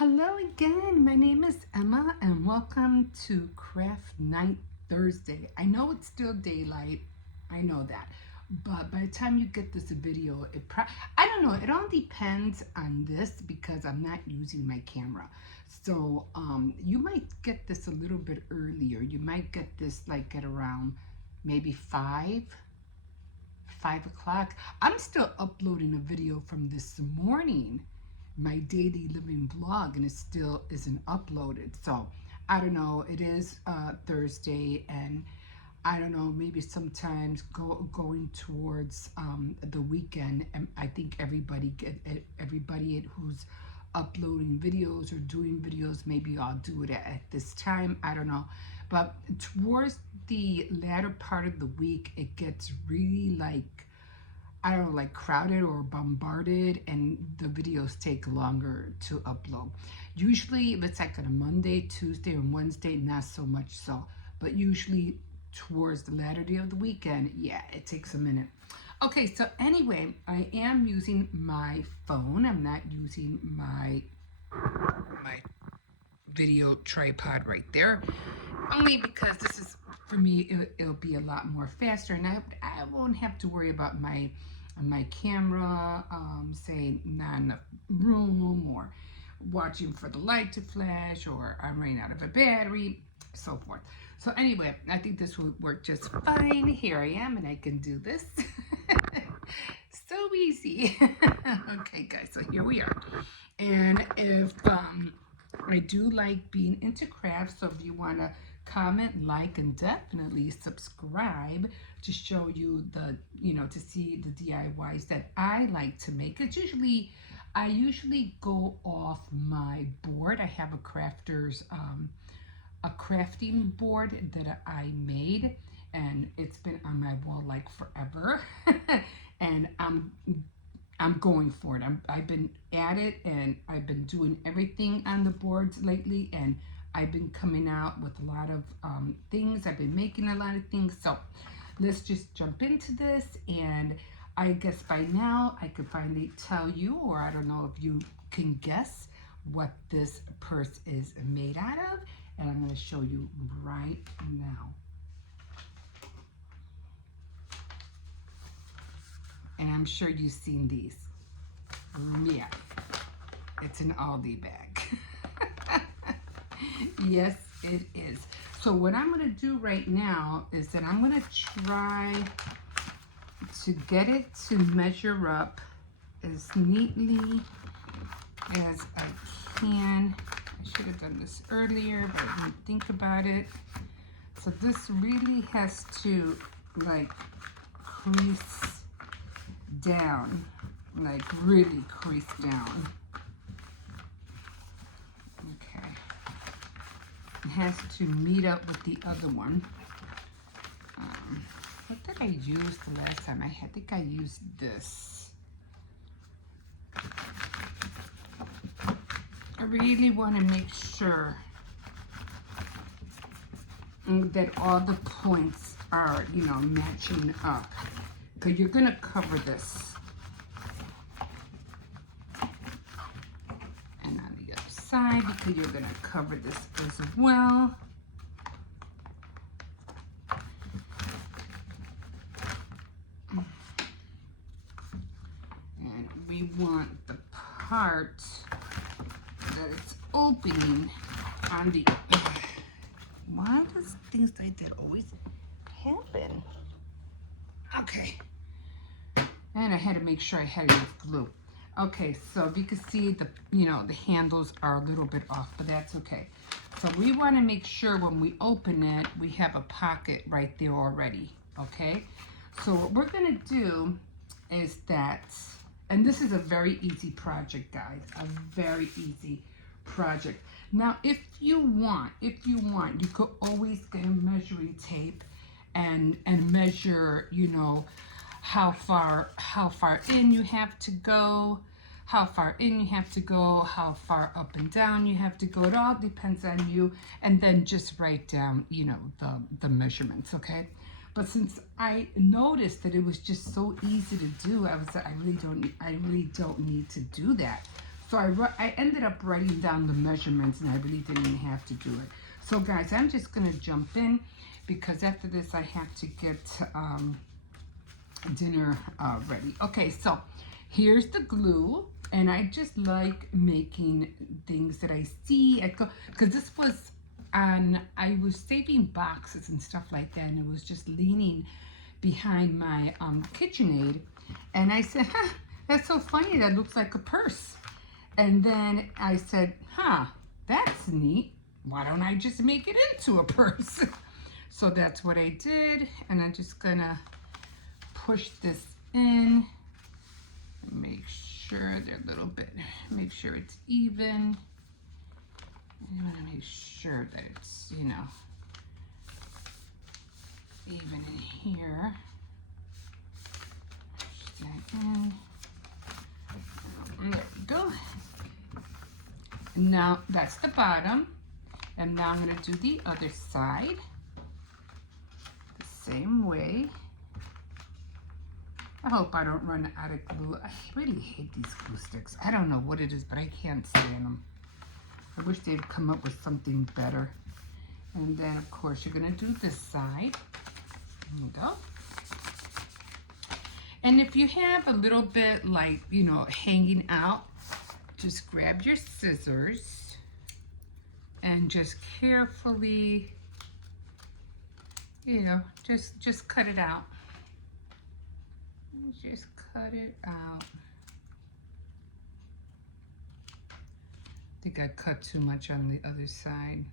Hello again, my name is Emma and welcome to Craft Night Thursday. I know it's still daylight, I know that, but by the time you get this video, I don't know, it all depends on this because I'm not using my camera. So you might get this a little bit earlier. You might get this like at around maybe 5 o'clock. I'm still uploading a video from this morning, my daily living blog, and it still isn't uploaded. So I don't know, it is Thursday, and I don't know, maybe sometimes going towards the weekend, and I think everybody who's uploading videos or doing videos, maybe I'll do it at this time, I don't know. But towards the latter part of the week, it gets really like, I don't know, like crowded or bombarded, and the videos take longer to upload. Usually if it's like on a Monday, Tuesday, and Wednesday, not so much so, but usually towards the latter day of the weekend, yeah, it takes a minute. Okay, so anyway, I am using my phone. I'm not using my video tripod right there, only because this is, for me, it'll be a lot more faster, and I won't have to worry about my camera, say not enough room, or watching for the light to flash, or I'm running out of a battery, so forth. So anyway, I think this will work just fine. Here I am, and I can do this. So easy. Okay, guys, so here we are. And if I do like being into crafts, so if you want to comment, like, and definitely subscribe to show you the, to see the DIYs that I like to make. I usually go off my board. I have a crafting board that I made, and it's been on my wall like forever. And I'm going for it. I've been at it, and I've been doing everything on the boards lately, and I've been coming out with a lot of things. I've been making a lot of things. So let's just jump into this, and I guess by now I could finally tell you, or I don't know if you can guess what this purse is made out of, and I'm going to show you right now. And I'm sure you've seen these. Yeah, it's an Aldi bag. Yes, it is. So what I'm going to do right now is that I'm going to try to get it to measure up as neatly as I can. I should have done this earlier, but I didn't think about it. So this really has to like crease down, like really crease down. Okay. It has to meet up with the other one. What did I use the last time? I think I used this. I really want to make sure that all the points are, matching up. Because you're going to cover this. And on the other side, because you're going to cover this as well. And we want the part that it's opening on the... Why does things like that always happen? Okay. And I had to make sure I had enough glue. Okay, so if you can see, the handles are a little bit off, but that's okay. So we want to make sure when we open it, we have a pocket right there already, okay? So what we're going to do is that, and this is a very easy project, guys, a very easy project. Now, if you want, you could always get a measuring tape and measure, how far in you have to go, how far far up and down you have to go. It all depends on you, and then just write down, the measurements, okay? But since I noticed that it was just so easy to do, I really don't need to do that. So I ended up writing down the measurements, and I really didn't have to do it. So guys, I'm just gonna jump in because after this I have to get dinner ready. Okay, so here's the glue, and I just like making things that I see. Because this was I was saving boxes and stuff like that, and it was just leaning behind my KitchenAid, and I said, huh, that's so funny, that looks like a purse. And then I said, huh, that's neat. Why don't I just make it into a purse? So that's what I did, and I'm just gonna push this in, make sure they're a little bit, make sure it's even. I want to make sure that it's, you know, even in here. Push that in. There we go. Now that's the bottom, and now I'm going to do the other side the same way. I hope I don't run out of glue. I really hate these glue sticks. I don't know what it is, but I can't stand them. I wish they'd come up with something better. And then, of course, you're going to do this side. There you go. And if you have a little bit, like, you know, hanging out, just grab your scissors and just carefully, you know, just cut it out. Just cut it out. I think I cut too much on the other side.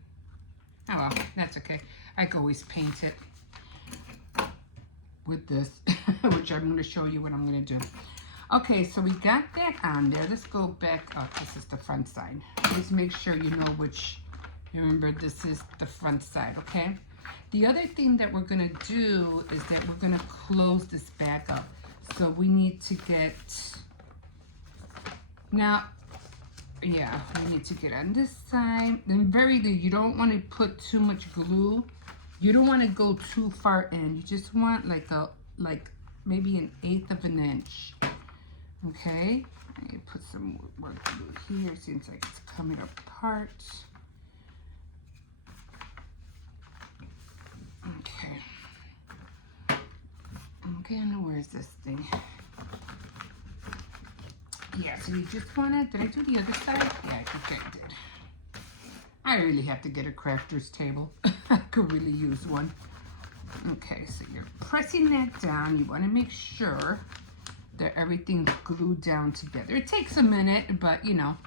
Oh well, that's okay. I can always paint it with this, which I'm going to show you what I'm going to do. Okay, so we got that on there. Let's go back up. This is the front side. Just make sure you know which, remember this is the front side, okay? The other thing that we're going to do is that we're going to close this back up. So we need to get, now, yeah, we need to get on this side. And you don't want to put too much glue. You don't want to go too far in. You just want like maybe 1/8 of an inch. Okay, I need to put some more glue here. Seems like it's coming apart. Okay. Okay, now where's this thing? Yeah, so you just want to, did I do the other side? Yeah, I think I did. I really have to get a crafter's table. I could really use one. Okay, so you're pressing that down. You want to make sure that everything's glued down together. It takes a minute, but you know.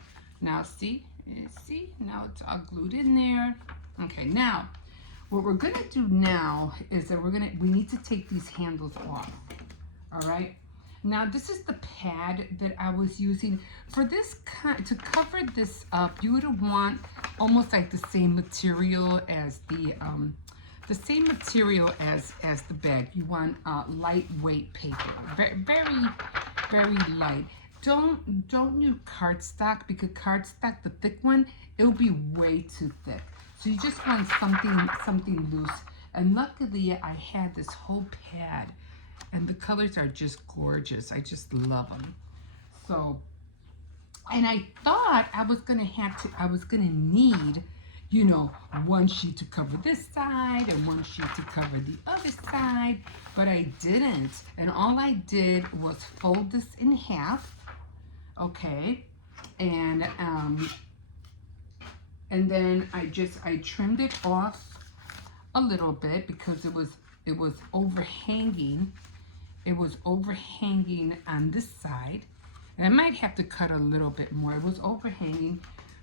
Now see, now it's all glued in there. Okay, now what we're gonna do now is that we need to take these handles off. All right. Now this is the pad that I was using for this to cover this up. You would want almost like the same material as the bag. You want lightweight paper, very light. Don't use cardstock, because cardstock, the thick one, it'll be way too thick. So you just want something loose. And luckily I had this whole pad, and the colors are just gorgeous. I just love them. So, and I thought I was gonna need, you know, one sheet to cover this side and one sheet to cover the other side, but I didn't. And all I did was fold this in half, okay? And then I trimmed it off a little bit because it was overhanging. It was overhanging on this side, and I might have to cut a little bit more. It was overhanging,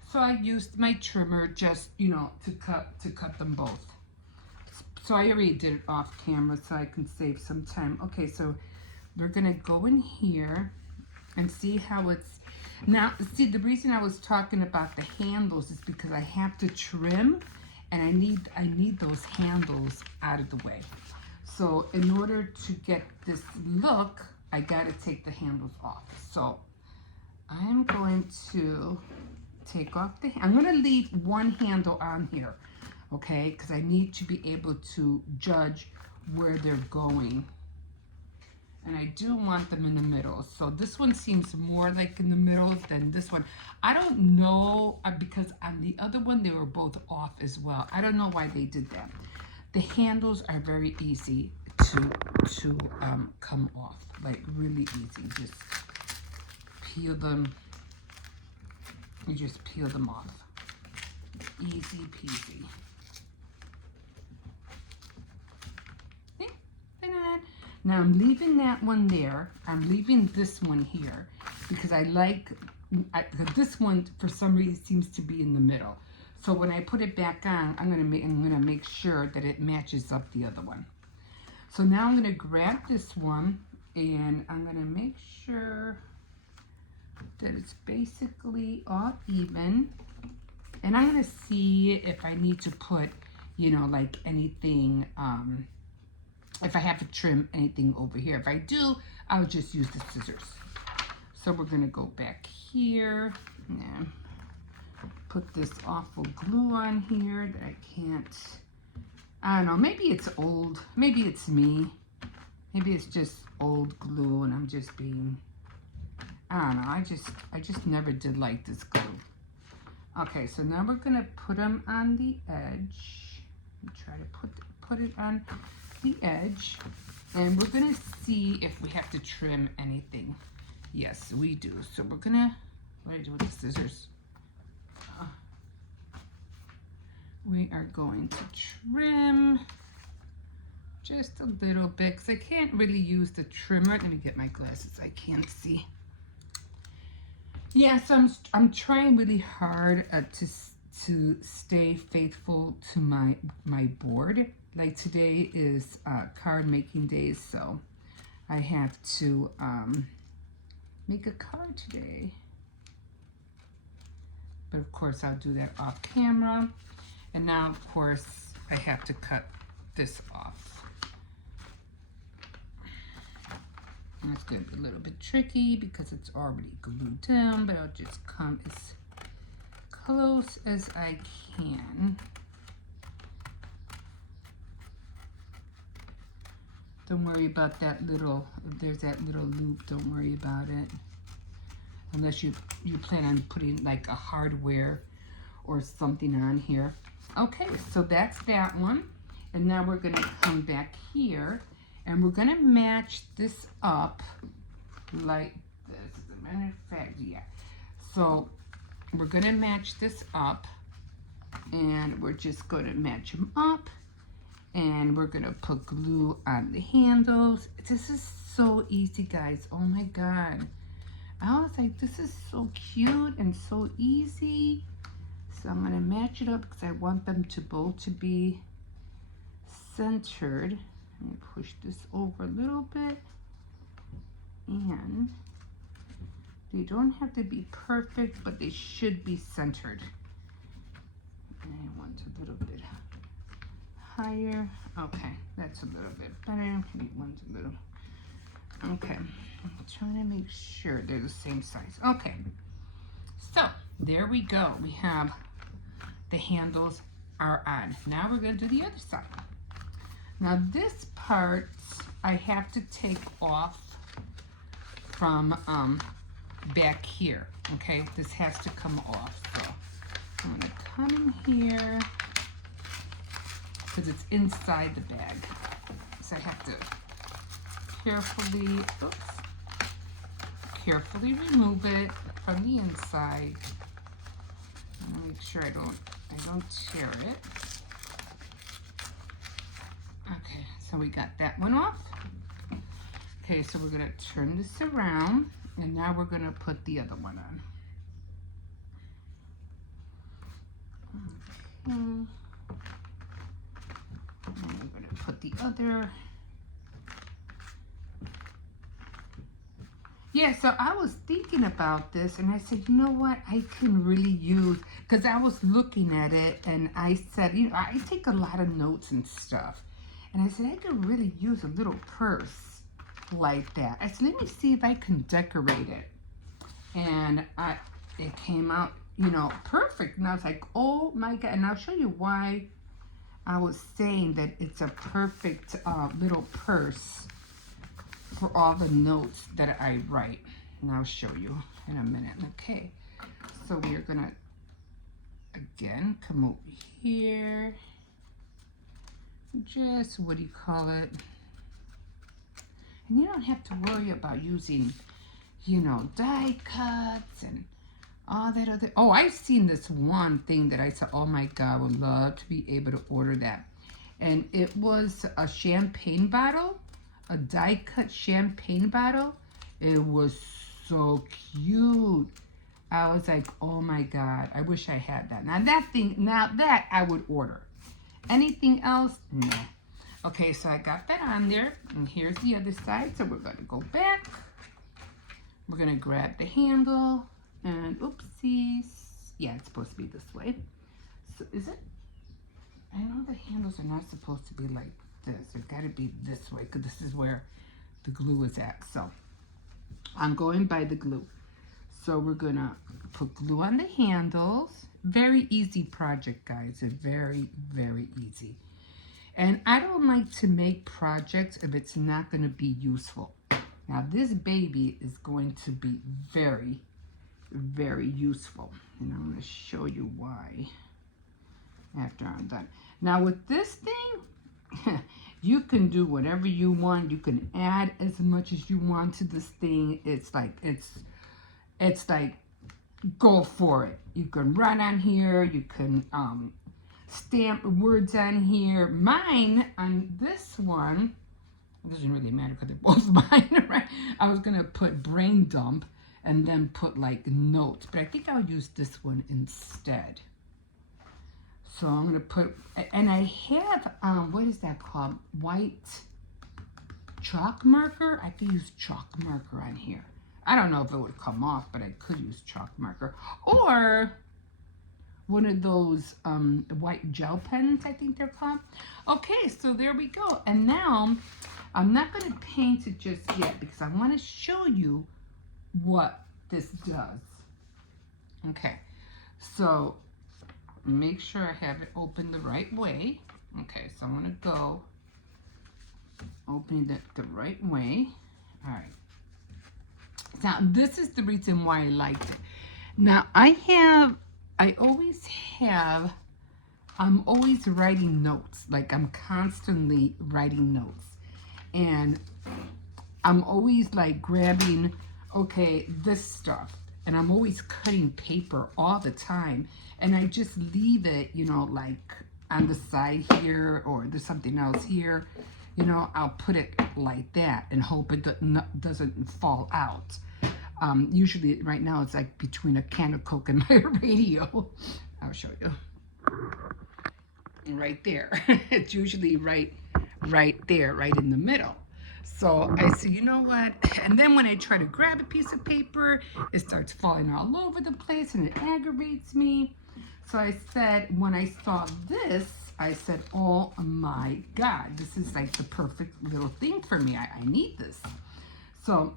so I used my trimmer just, you know, to cut them both. So I already did it off camera so I can save some time. Okay, so we're gonna go in here and see how it's, now see, the reason I was talking about the handles is because I have to trim, and I need those handles out of the way. So in order to get this look, I gotta take the handles off. So I'm going to take off I'm gonna leave one handle on here, okay? Because I need to be able to judge where they're going. And I do want them in the middle. So this one seems more like in the middle than this one. I don't know, because on the other one, they were both off as well. I don't know why they did that. The handles are very easy to come off, like really easy. Just peel them. You just peel them off. Easy peasy. See? Now I'm leaving that one there. I'm leaving this one here because I like this one for some reason seems to be in the middle. So when I put it back on, I'm gonna make sure that it matches up the other one. So now I'm gonna grab this one and I'm gonna make sure that it's basically all even. And I'm gonna see if I need to put, you know, like anything, if I have to trim anything over here. If I do, I'll just use the scissors. So we're gonna go back here and put this awful glue on here that I can't, I don't know, maybe it's old, maybe it's me, maybe it's just old glue and I'm just being, I don't know, I just never did like this glue. Okay, so now we're gonna put them on the edge. Try to put it on the edge, and we're gonna see if we have to trim anything. Yes, we do. So we're gonna, what do I do with the scissors? We are going to trim just a little bit because I can't really use the trimmer. Let me get my glasses. I can't see. Yes, I'm trying really hard to stay faithful to my board. Like today is card making day, so I have to make a card today. But of course I'll do that off camera. And now of course I have to cut this off. And it's going to be a little bit tricky because it's already glued down, but I'll just come as close as I can. Don't worry about that little, if there's that little loop, don't worry about it. Unless you plan on putting like a hardware or something on here. Okay, so that's that one. And now we're gonna come back here and we're gonna match this up like this. As a matter of fact, yeah. So we're gonna match this up and we're just gonna match them up and we're gonna put glue on the handles. This is so easy, guys. Oh my God. I was like, this is so cute and so easy. So I'm gonna match it up because I want them to both to be centered. Let me push this over a little bit. And they don't have to be perfect, but they should be centered. And I want a little bit higher. Okay, that's a little bit better. Maybe one's a little, okay. I'm trying to make sure they're the same size. Okay, so there we go. We have the handles are on. Now we're going to do the other side. Now this part I have to take off from back here. Okay, this has to come off. So I'm going to come in here because it's inside the bag. So I have to carefully, carefully remove it from the inside. And make sure I don't tear it. Okay, so we got that one off. Okay, so we're gonna turn this around and now we're gonna put the other one on. Okay. And we're gonna put the other. Yeah, so I was thinking about this and I said, you know what, I can really use, because I was looking at it and I said, you know, I take a lot of notes and stuff. And I said, I could really use a little purse like that. I said, let me see if I can decorate it. And it came out, you know, perfect. And I was like, oh my God. And I'll show you why I was saying that it's a perfect little purse. for all the notes that I write. And I'll show you in a minute. Okay, so we are gonna, again, come over here. Just, what do you call it? And you don't have to worry about using, you know, die cuts and all that other. Oh, I've seen this one thing that I said, oh my God, I would love to be able to order that. And it was a champagne bottle, a die cut champagne bottle. It was so cute. I was like, oh my God, I wish I had that. Now that I would order. Anything else? No. Okay, so I got that on there, and here's the other side. So we're gonna go back. We're gonna grab the handle, and oopsies. Yeah, it's supposed to be this way. So is it? I know the handles are not supposed to be like this. They've got to be this way, because this is where the glue is at. So I'm going by the glue. So we're gonna put glue on the handles. Very easy project, guys. It's very, very easy. And I don't like to make projects if it's not gonna be useful. Now this baby is going to be very, very useful. And I'm gonna show you why after I'm done. Now with this thing, you can do whatever you want. You can add as much as you want to this thing. It's like, go for it. You can run on here. You can stamp words on here. Mine, on this one, it doesn't really matter because they're both mine, right? I was going to put brain dump and then put like notes, but I think I'll use this one instead. So I'm going to put, and I have, what is that called? White chalk marker. I could use chalk marker on here. I don't know if it would come off, but I could use chalk marker. Or one of those white gel pens, I think they're called. Okay, so there we go. And now, I'm not going to paint it just yet because I want to show you what this does. Okay, so make sure I have it open the right way. Okay, so I'm going to go open it the right way. All right. Now, this is the reason why I liked it. Now, I'm always writing notes. Like, I'm constantly writing notes. And I'm always, like, grabbing, okay, this stuff. And I'm always cutting paper all the time. And I just leave it, you know, like, on the side here, or there's something else here. You know, I'll put it like that and hope it doesn't fall out. Usually right now it's like between a can of Coke and my radio. I'll show you. And right there. It's usually right there, right in the middle. So I said, you know what? And then when I try to grab a piece of paper, it starts falling all over the place and it aggravates me. So I said, when I saw this, I said, oh my God, this is like the perfect little thing for me. I need this. So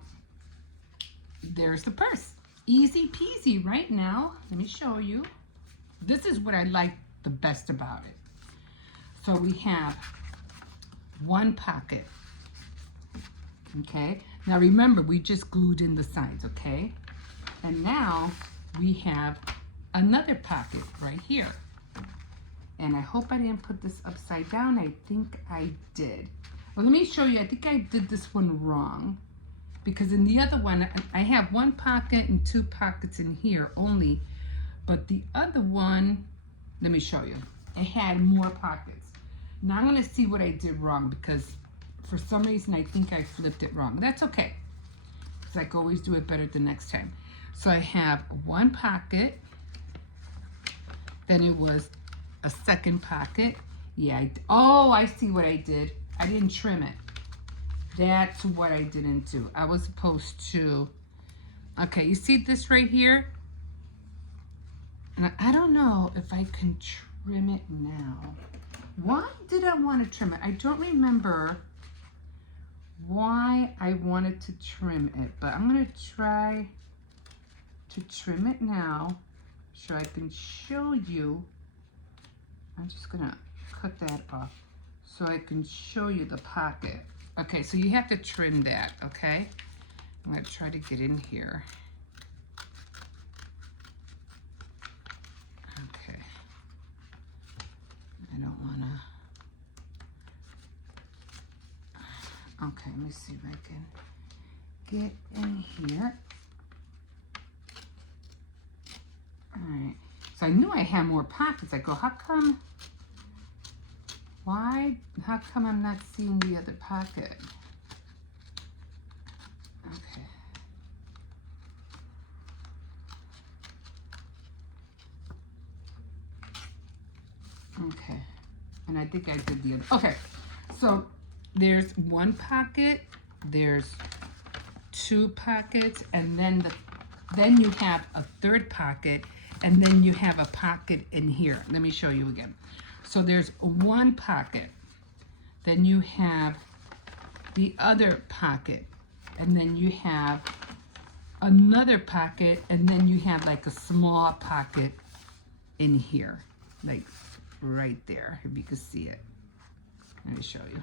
there's the purse. Easy peasy. Right now, let me show you. This is what I like the best about it. So we have one pocket. Okay. Now remember, we just glued in the sides, okay? And now we have another pocket right here. And I hope I didn't put this upside down. I think I did. Well, let me show you. I think I did this one wrong. Because in the other one, I have one pocket and two pockets in here only. But the other one, let me show you. It had more pockets. Now I'm going to see what I did wrong, because for some reason I think I flipped it wrong. That's okay, because I can always do it better the next time. So I have one pocket. Then it was a second pocket. Yeah, oh, I see what I did. I didn't trim it. That's what I didn't do. I was supposed to, okay, you see this right here? And I don't know if I can trim it now. Why did I want to trim it? I don't remember why I wanted to trim it, but I'm going to try to trim it now so I can show you. I'm just going to cut that off so I can show you the pocket. Okay, so you have to trim that, okay? I'm gonna try to get in here. Okay. I don't wanna, okay, let me see if I can get in here. All right, so I knew I had more pockets. I go, how come I'm not seeing the other pocket? Okay. Okay, and I think I did the other. Okay, so there's one pocket, there's two pockets, and then you have a third pocket, and then you have a pocket in here. Let me show you again. So there's one pocket, then you have the other pocket, and then you have another pocket, and then you have like a small pocket in here, like right there, if you can see it. Let me show you.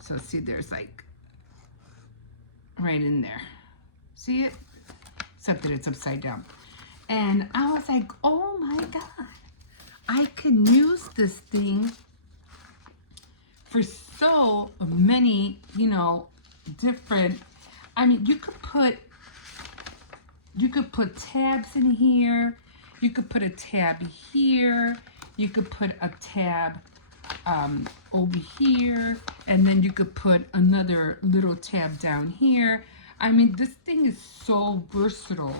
So see, there's like right in there. See it? Except that it's upside down. And I was like, oh my God, I can use this thing for so many, you know, different, I mean, you could put tabs in here, you could put a tab here, you could put a tab over here, and then you could put another little tab down here. I mean, this thing is so versatile,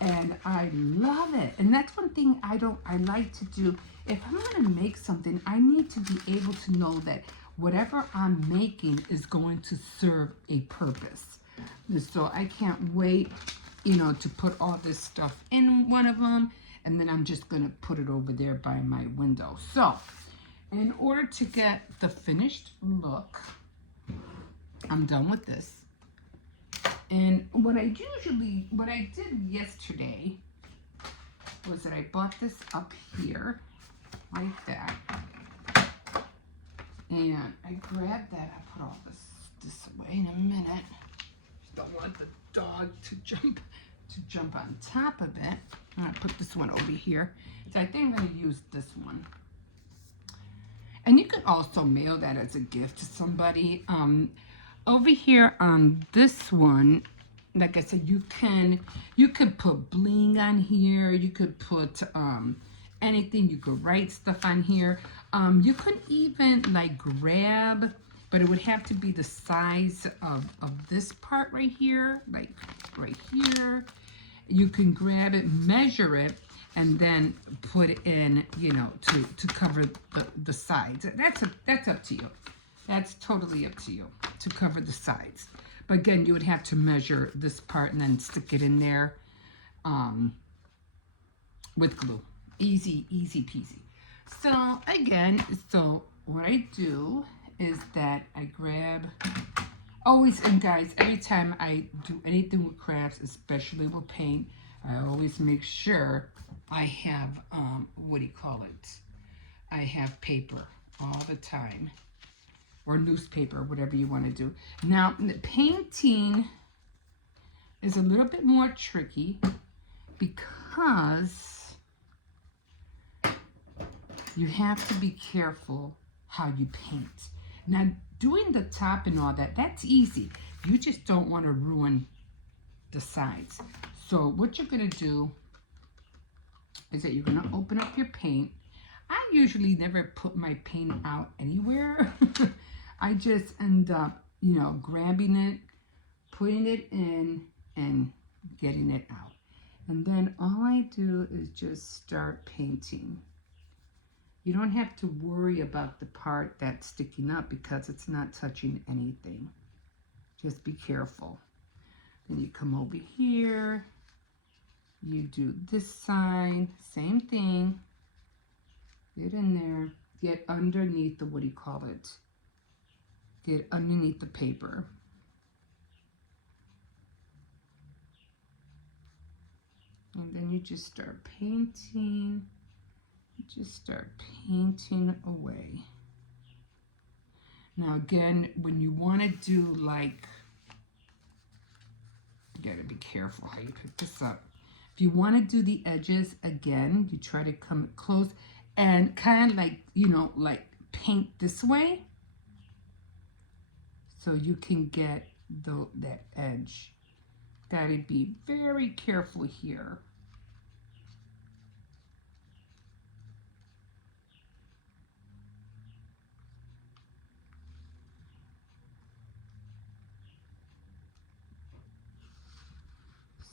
and I love it. And that's one thing I like to do. If I'm gonna make something, I need to be able to know that whatever I'm making is going to serve a purpose. So I can't wait, you know, to put all this stuff in one of them, and then I'm just gonna put it over there by my window. So in order to get the finished look, I'm done with this. And what I did yesterday was that I bought this up here, like that. And I grabbed that, I put all this away in a minute. Just don't want the dog to jump on top of it. I'm gonna put this one over here. So I think I'm gonna use this one. And you can also mail that as a gift to somebody. Over here on this one, like I said, you could put bling on here. You could put anything. You could write stuff on here. You could even like grab, but it would have to be the size of this part right here, like right here. You can grab it, measure it, and then put it in, you know, to cover the sides. That's up to you. That's totally up to you to cover the sides. But again, you would have to measure this part and then stick it in there with glue. Easy, easy peasy. So again, so what I do is that I grab, always, and guys, every time I do anything with crafts, especially with paint, I always make sure I have, what do you call it? I have paper all the time, or newspaper, whatever you want to do. Now, the painting is a little bit more tricky because you have to be careful how you paint. Now, doing the top and all that, that's easy. You just don't want to ruin the sides. So what you're going to do is that you're going to open up your paint. I usually never put my paint out anywhere. I just end up, you know, grabbing it, putting it in, and getting it out. And then all I do is just start painting. You don't have to worry about the part that's sticking up because it's not touching anything. Just be careful. Then you come over here. You do this side, same thing. Get in there. Get underneath the, what do you call it? Get underneath the paper. And then you just start painting. You just start painting away. Now again, when you want to do like, you gotta be careful how you pick this up. If you want to do the edges again, you try to come close and kind of like, you know, like paint this way so you can get that edge. Gotta be very careful here.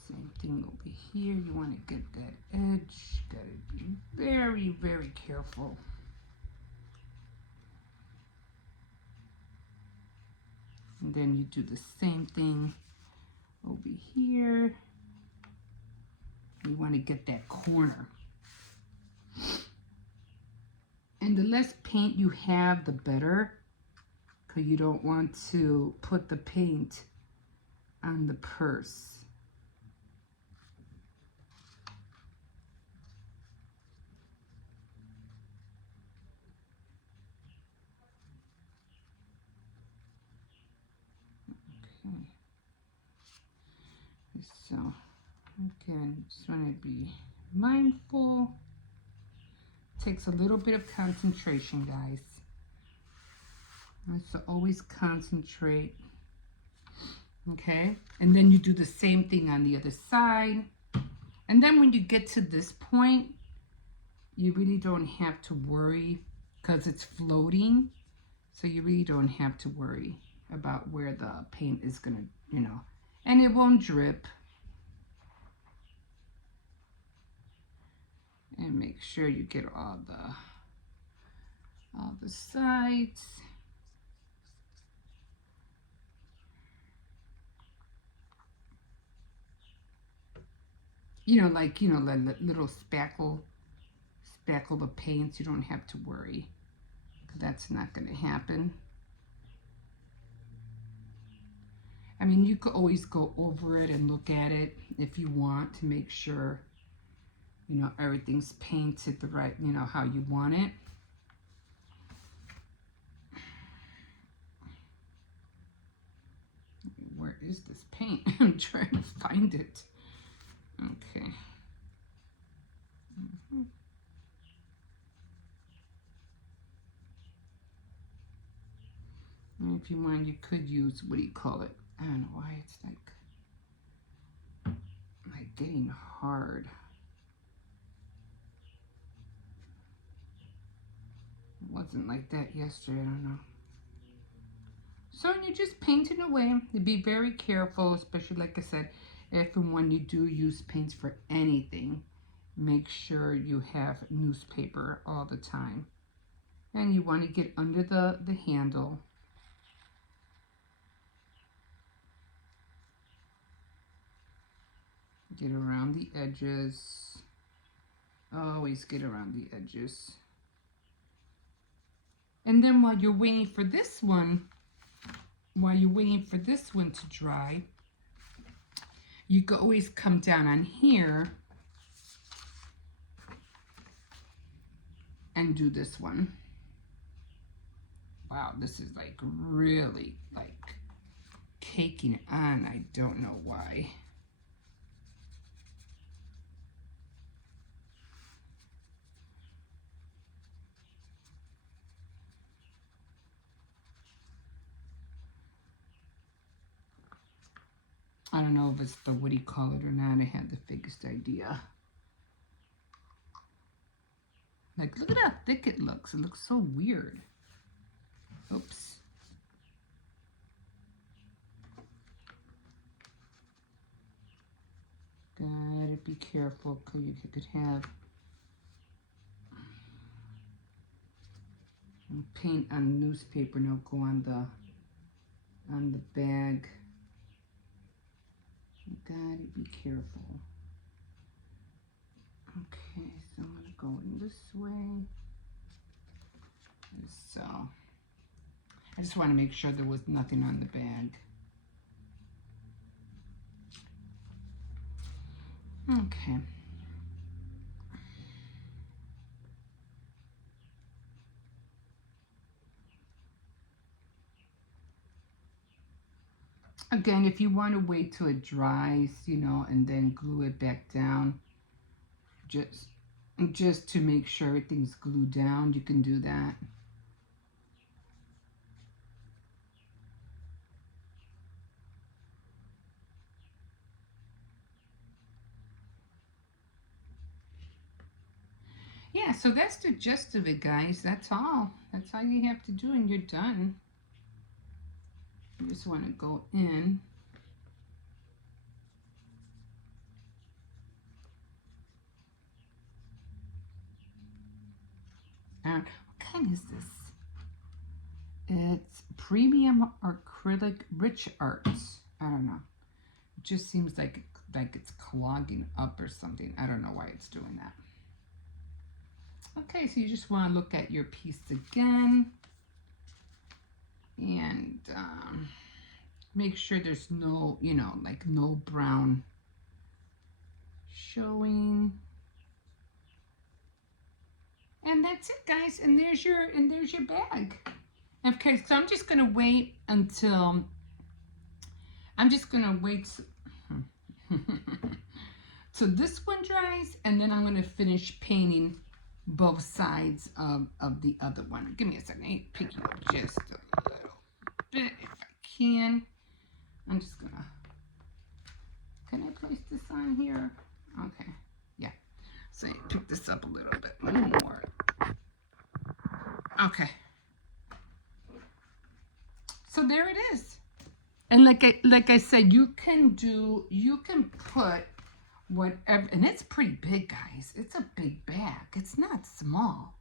Same thing over here. You want to get that edge. Gotta be very, very careful. And then you do the same thing over here. You want to get that corner. And the less paint you have, the better, because you don't want to put the paint on the purse. Okay. So, again, just want to be mindful. Takes a little bit of concentration, guys. So always concentrate. Okay, and then you do the same thing on the other side. And then when you get to this point, you really don't have to worry because it's floating. So you really don't have to worry about where the paint is gonna, you know, and it won't drip. And make sure you get all the sides. You know, like little spackle of paints. You don't have to worry, because that's not going to happen. I mean, you could always go over it and look at it if you want to make sure, you know, everything's painted the right, you know, how you want it. Where is this paint? I'm trying to find it. Okay. And if you want, you could use, what do you call it? I don't know why it's like getting hard. It wasn't like that yesterday, I don't know. So you just paint it away. Be very careful, especially like I said, if and when you do use paints for anything, make sure you have newspaper all the time. And you want to get under the handle. Get around the edges. Always get around the edges. And then while you're waiting for this one, to dry, you can always come down on here and do this one. Wow, this is like really like caking on. I don't know why. I don't know if it's the what do you call it or not. I had the biggest idea. Like, look at how thick it looks. It looks so weird. Oops. Gotta be careful because you could have paint on newspaper and it'll go on the bag. You gotta be careful. Okay, so I'm gonna go in this way. So I just want to make sure there was nothing on the bag. Okay. Again, if you want to wait till it dries, you know, and then glue it back down, just to make sure everything's glued down, you can do that. Yeah, so that's the gist of it, guys. That's all. That's all you have to do, and you're done. You just want to go in. And what kind is this? It's Premium Acrylic Rich Arts. I don't know. It just seems like it's clogging up or something. I don't know why it's doing that. Okay, so you just want to look at your piece again and make sure there's no, you know, like no brown showing. And that's it, guys. And there's your bag. Okay, so I'm just gonna wait until so this one dries, and then I'm gonna finish painting both sides of the other one. Give me a second. I need to pick it up just a little bit if I can. I'm just gonna, can I place this on here? Okay, yeah. So I pick this up a little bit more. Okay. So there it is. And like I said, you can put whatever, and it's pretty big, guys. It's a big bag. It's not small.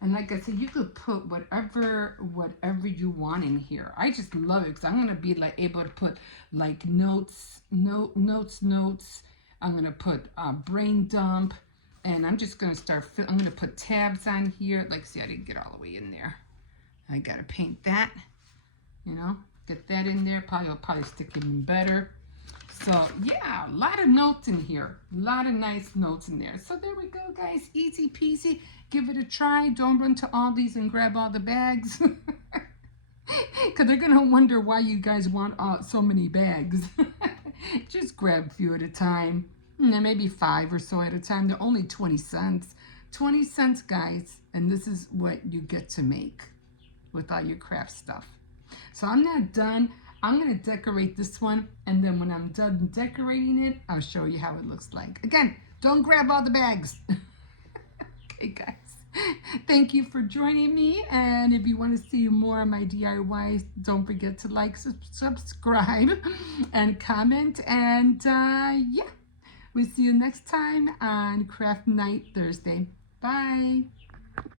And like I said, you could put whatever you want in here. I just love it because I'm gonna be like able to put like notes. I'm gonna put brain dump, and I'm just gonna I'm gonna put tabs on here. Like, see, I didn't get all the way in there. I gotta paint that. You know, get that in there. I'll probably stick even better. So yeah, a lot of notes in here. A lot of nice notes in there. So there we go, guys. Easy peasy. Give it a try. Don't run to Aldi's and grab all the bags. Because they're going to wonder why you guys want so many bags. Just grab a few at a time. Maybe 5 or so at a time. They're only 20 cents. 20 cents, guys. And this is what you get to make with all your craft stuff. So I'm not done. I'm going to decorate this one, and then when I'm done decorating it, I'll show you how it looks like. Again, don't grab all the bags. Okay, guys. Thank you for joining me, and if you want to see more of my DIYs, don't forget to like, subscribe, and comment, and yeah, we'll see you next time on Craft Night Thursday. Bye.